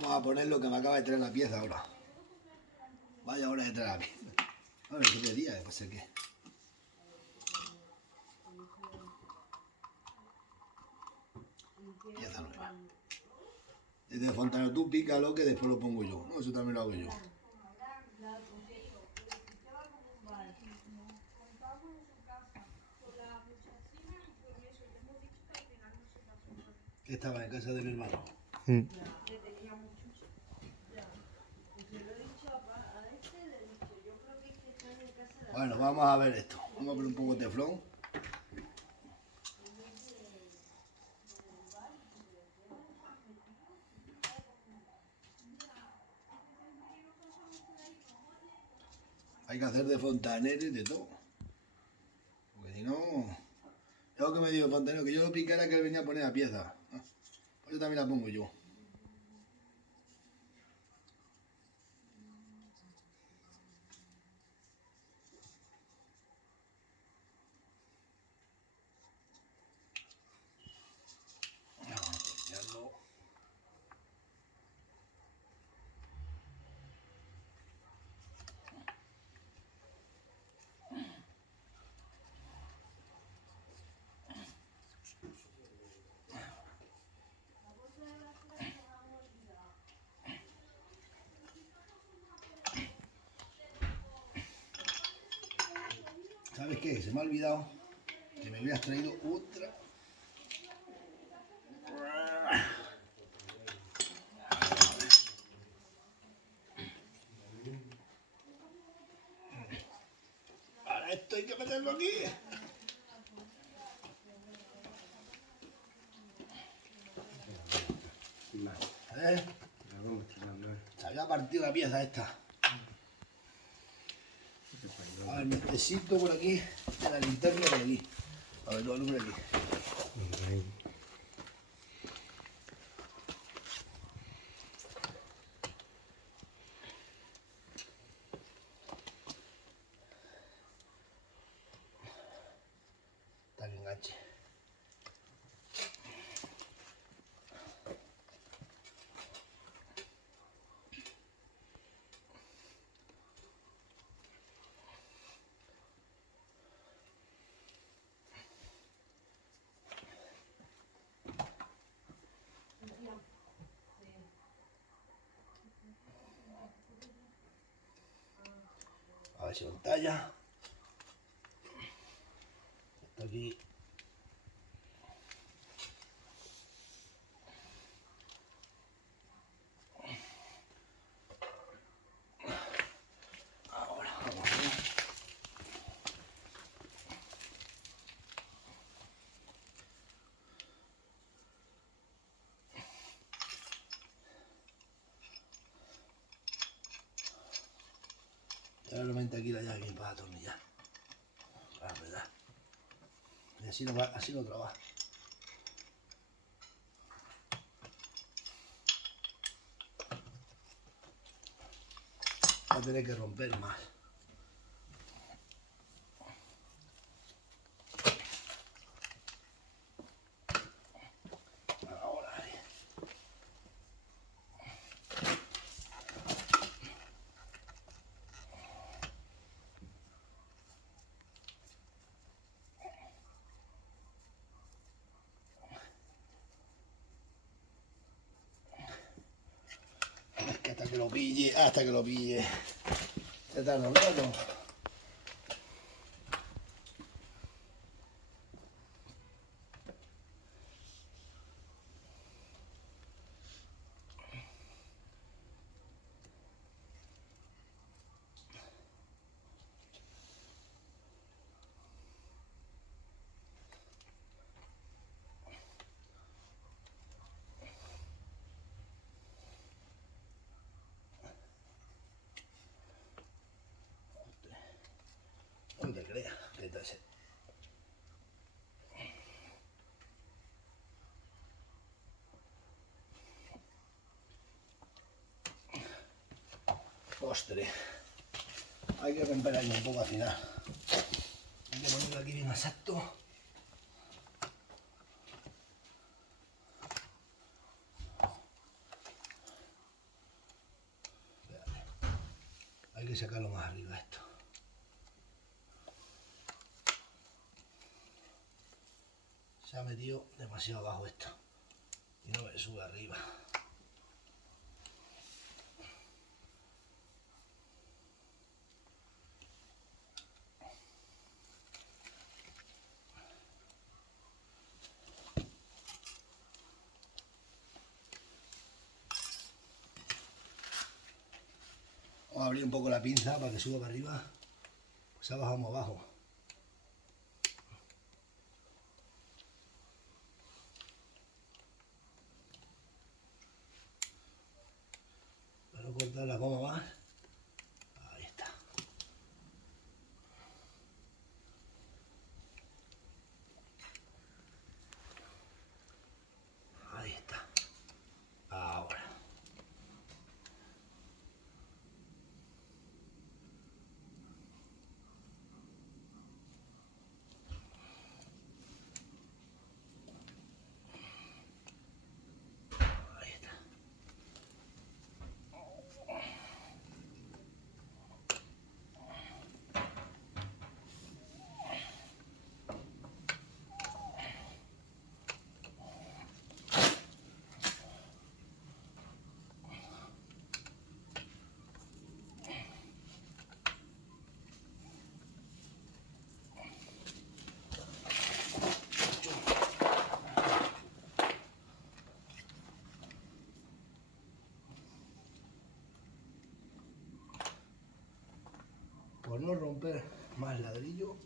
Vamos a poner lo que me acaba de traer la pieza ahora. Vaya hora de traer la pieza. A ver, qué día, no sé qué. Pieza nueva. Desde Fontana tú pícalo que después lo pongo yo. No, eso también lo hago yo. Que estaba en casa de mi hermano. Bueno, vamos a ver esto. Vamos a poner un poco de teflón. Hay que hacer de fontanero y de todo. Porque si no... Es lo que me dijo el fontanero, que yo lo picara que él venía a poner la pieza. Pues yo también la pongo yo. ¿Sabes qué? Se me ha olvidado que me hubieras traído otra. Ahora esto hay que meterlo aquí. ¿Eh? Se había partido la pieza esta. A ver, necesito por aquí de la linterna por aquí. A ver, lo alumbro aquí. Está que enganche. A ver si lo entalla. Esto aquí. Ahora, vamos a ver. Y ahora lo meto aquí la llave para atornillar. La verdad. Y así lo trabaja. Va a tener que romper más. Ahora, ahí. Es que hasta que lo pille. Se tarda un rato. No te creas, que te hace. Postre. Hay que romper ahí un poco al final. Hay que ponerlo aquí bien exacto. que sacarlo más arriba esto. Se ha metido demasiado abajo esto y no me sube arriba. Vamos a abrir un poco la pinza para que suba para arriba. Pues ha bajado muy abajo. Para no cortar la goma más. Ahí está. Ahí está. Ahora. Ahí está. Por no romper más ladrillo,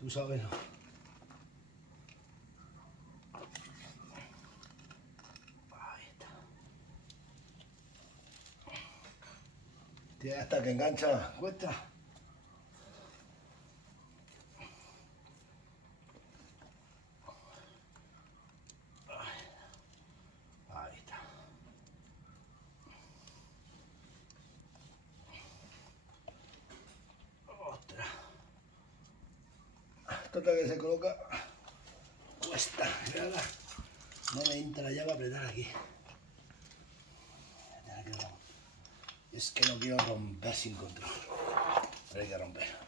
tú sabes, ¿no? Ahí está. Tiene hasta que engancha, cuesta. Ahí está. Ostras. Total que se coloca. Cuesta, ¿verdad? No me entra la llave a apretar aquí. Es que no quiero romper sin control. Pero hay que romper.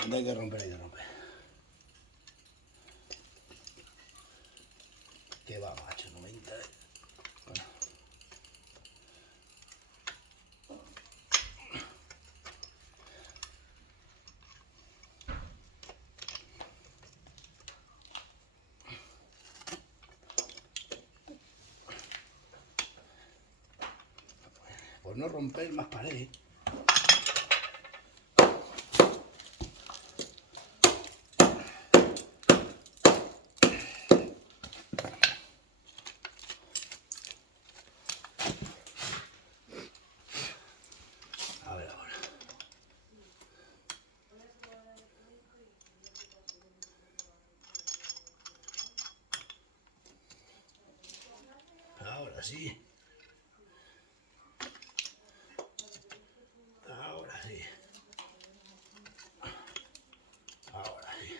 Donde hay que romper, hay que romper. Que va, macho, 90. Bueno. Por no romper más paredes. A ver ahora. Ahora sí. Ahora sí. Ahora sí.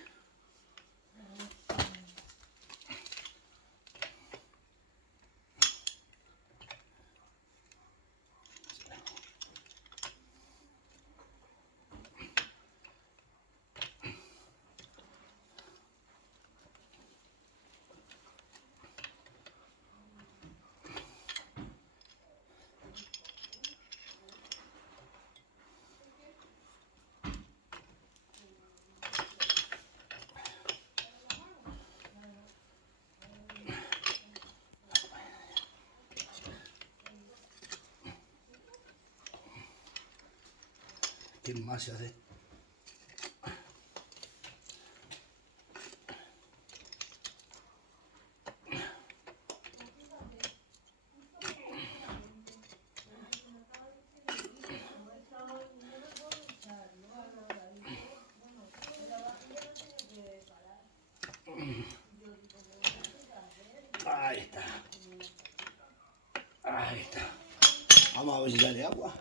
¿Qué más se hace? Ahí está. Ahí está. Vamos a ver si sale agua.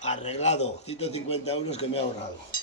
Arreglado, 150 € que me he ahorrado.